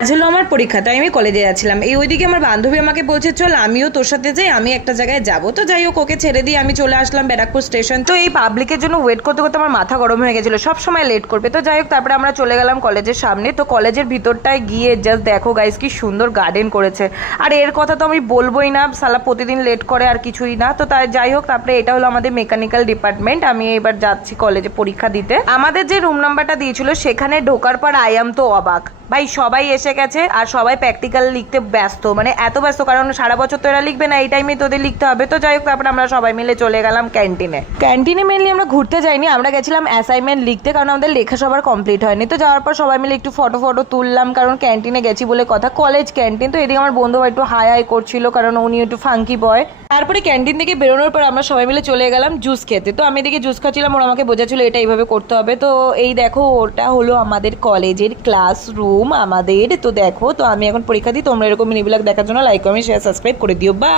ছিল আমার পরীক্ষা, তাই আমি কলেজে যাচ্ছিলাম। ওইদিকে আমার বান্ধবী আমাকে বলছে চল আমিও তোর সাথে যাই, আমি একটা জায়গায় যাবো। তো যাই হোক, ওকে ছেড়ে দিয়ে আমি চলে আসলাম ব্যারাকপুর স্টেশন। তো এই পাবলিকের জন্য ওয়েট করতে করতে আমার মাথা গরম হয়ে গেছিলো, সব সময় লেট করবে। তো যাই হোক, তারপরে আমরা চলে গেলাম কলেজের সামনে। তো কলেজের ভিতরটায় গিয়ে জাস্ট দেখো গাইস, কি সুন্দর গার্ডেন করেছে। আর এর কথা তো আমি বলবোই না, সালা প্রতিদিন লেট করে আর কিছুই না। তো তাই যাই হোক, তারপরে এটা হলো আমাদের মেকানিক্যাল ডিপার্টমেন্ট। আমি এবার যাচ্ছি কলেজে পরীক্ষা দিতে। আমাদের যে রুম নাম্বারটা দিয়েছিল সেখানে ঢোকার পর আই এম তো অবাক ভাই, সবাই এসে গেছে আর সবাই প্র্যাকটিক্যাল লিখতে ব্যস্ত, মানে এত ব্যস্ত, কারণ সারা বছর তো এরা লিখবে না, এই টাইমে তোদের লিখতে হবে। তো যাই হোক, তারপরে আমরা সবাই মিলে চলে গেলাম ক্যান্টিনে মেনলি আমরা ঘুরতে যাইনি, আমরা গেছিলাম অ্যাসাইনমেন্ট লিখতে, কারণ আমাদের লেখা সবার কমপ্লিট হয়নি। তো যাওয়ার পর সবাই মিলে একটু ফটো তুললাম, কারণ ক্যান্টিনে গেছি বলে কথা, কলেজ ক্যান্টিন। তো এদিকে আমার বন্ধু একটু হাই করছিল, কারণ উনি একটু ফাঙ্কি বয়। তারপরে ক্যান্টিন থেকে বেরোনোর পর আমরা সবাই মিলে চলে গেলাম জুস খেতে। তো আমি এদিকে জুস খাচ্ছিলাম, ওরা আমাকে বোঝাচ্ছিল এটা এইভাবে করতে হবে। তো এই দেখো, ওটা হলো আমাদের কলেজের ক্লাসরুম আমাদের। তো দেখো, তো আমি এখন পরীক্ষা দিই। তোমরা এরকম মিনি ব্লগ দেখার জন্য লাইক কমেন্ট শেয়ার সাবস্ক্রাইব করে দিও। বা